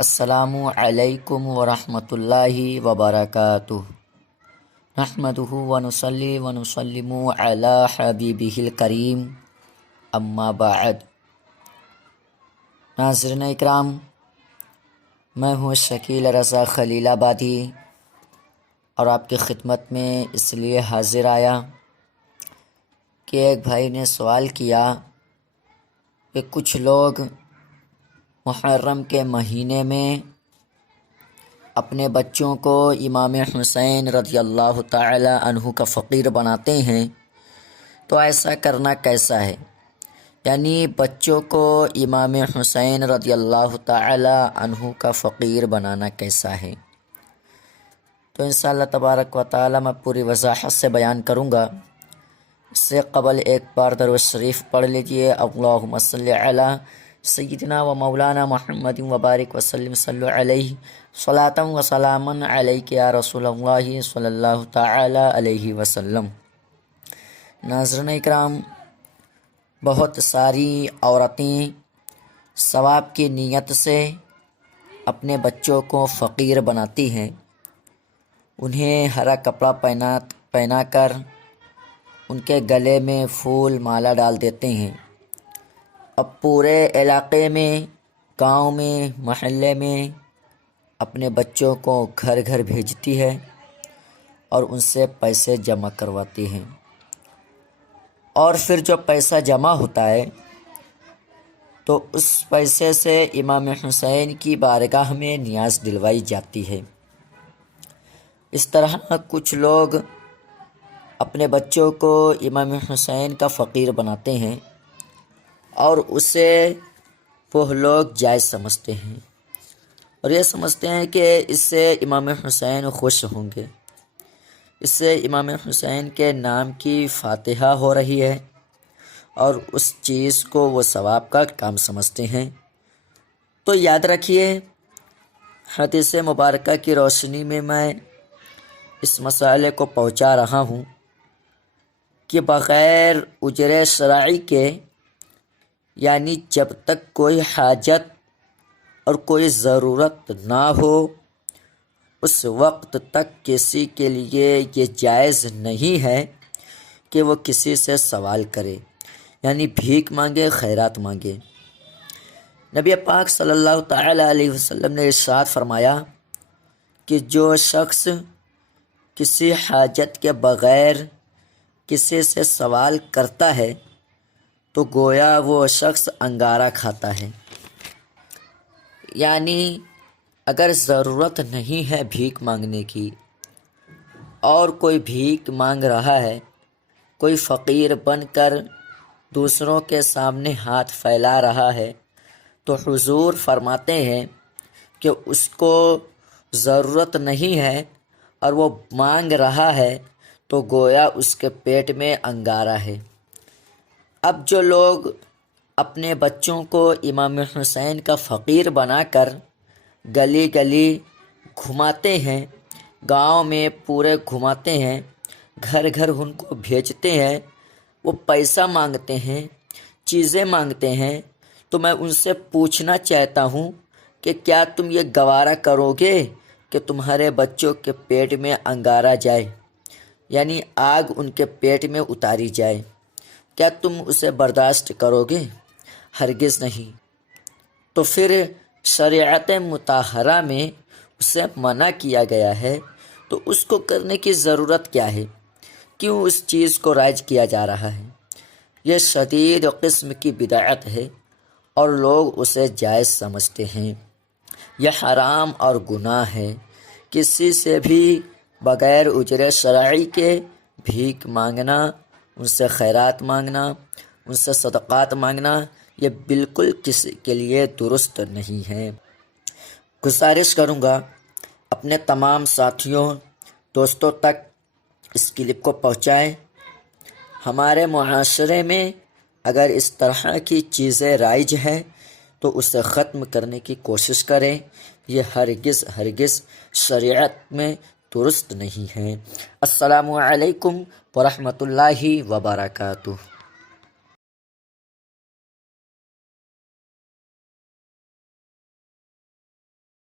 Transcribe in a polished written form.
السلام علیکم ورحمۃ اللہ وبرکاتہ۔ نحمدہ ونصلی ونسلم علی حبیبہ الکریم، اما بعد۔ ناظرین اکرام، میں ہوں شکیل رضا خلیل آبادی اور آپ کی خدمت میں اس لیے حاضر آیا کہ ایک بھائی نے سوال کیا کہ کچھ لوگ محرم کے مہینے میں اپنے بچوں کو امام حسین رضی اللہ تعالی عنہ کا فقیر بناتے ہیں، تو ایسا کرنا کیسا ہے؟ یعنی بچوں کو امام حسین رضی اللہ تعالی عنہ کا فقیر بنانا کیسا ہے؟ تو انشاءاللہ تبارک و تعالی میں پوری وضاحت سے بیان کروں گا۔ اس سے قبل ایک بار درود شریف پڑھ لیجئے۔ اللہم صلی علی سیدنا و مولانا محمد وبارک وسلم، صلو علیہ صلاۃ و سلاما علیک یا رسول اللہ صلی اللہ تعالی علیہ وسلم۔ ناظرین اکرام، بہت ساری عورتیں ثواب کی نیت سے اپنے بچوں کو فقیر بناتی ہیں، انہیں ہرا کپڑا پہنا کر ان کے گلے میں پھول مالا ڈال دیتے ہیں۔ اب پورے علاقے میں، گاؤں میں، محلے میں اپنے بچوں کو گھر گھر بھیجتی ہے اور ان سے پیسے جمع کرواتی ہیں، اور پھر جو پیسہ جمع ہوتا ہے تو اس پیسے سے امام حسین کی بارگاہ میں نیاز دلوائی جاتی ہے۔ اس طرح کچھ لوگ اپنے بچوں کو امام حسین کا فقیر بناتے ہیں اور اسے وہ لوگ جائز سمجھتے ہیں، اور یہ سمجھتے ہیں کہ اس سے امام حسین خوش ہوں گے، اس سے امام حسین کے نام کی فاتحہ ہو رہی ہے، اور اس چیز کو وہ ثواب کا کام سمجھتے ہیں۔ تو یاد رکھیے، حدیث مبارکہ کی روشنی میں اس مسئلے کو پہنچا رہا ہوں کہ بغیر اجر شرعی کے، یعنی جب تک کوئی حاجت اور کوئی ضرورت نہ ہو، اس وقت تک کسی کے لیے یہ جائز نہیں ہے کہ وہ کسی سے سوال کرے، یعنی بھیک مانگے، خیرات مانگے۔ نبی پاک صلی اللہ تعالی علیہ وسلم نے ارشاد فرمایا کہ جو شخص کسی حاجت کے بغیر کسی سے سوال کرتا ہے تو گویا وہ شخص انگارہ کھاتا ہے، یعنی اگر ضرورت نہیں ہے بھیک مانگنے کی اور کوئی بھیک مانگ رہا ہے، کوئی فقیر بن کر دوسروں کے سامنے ہاتھ پھیلا رہا ہے، تو حضور فرماتے ہیں کہ اس کو ضرورت نہیں ہے اور وہ مانگ رہا ہے تو گویا اس کے پیٹ میں انگارہ ہے۔ اب جو لوگ اپنے بچوں کو امام حسین کا فقیر بنا کر گلی گلی گھماتے ہیں، گاؤں میں پورے گھماتے ہیں، گھر گھر ان کو بھیجتے ہیں، وہ پیسہ مانگتے ہیں، چیزیں مانگتے ہیں، تو میں ان سے پوچھنا چاہتا ہوں کہ کیا تم یہ گوارا کرو گے کہ تمہارے بچوں کے پیٹ میں انگارہ جائے، یعنی آگ ان کے پیٹ میں اتاری جائے؟ کیا تم اسے برداشت کرو گے؟ ہرگز نہیں۔ تو پھر شریعت مطہرہ میں اسے منع کیا گیا ہے، تو اس کو کرنے کی ضرورت کیا ہے؟ کیوں اس چیز کو رائج کیا جا رہا ہے؟ یہ شدید قسم کی بدعت ہے اور لوگ اسے جائز سمجھتے ہیں۔ یہ حرام اور گناہ ہے۔ کسی سے بھی بغیر اجر شرعی کے بھیک مانگنا، ان سے خیرات مانگنا، ان سے صدقات مانگنا، یہ بالکل کسی کے لیے درست نہیں ہے۔ گزارش کروں گا اپنے تمام ساتھیوں، دوستوں تک اس کلپ کو پہنچائیں۔ ہمارے معاشرے میں اگر اس طرح کی چیزیں رائج ہیں تو اسے ختم کرنے کی کوشش کریں، یہ ہرگز شریعت میں درست نہیں ہے۔ السلام علیکم ورحمۃ اللہ وبرکاتہ۔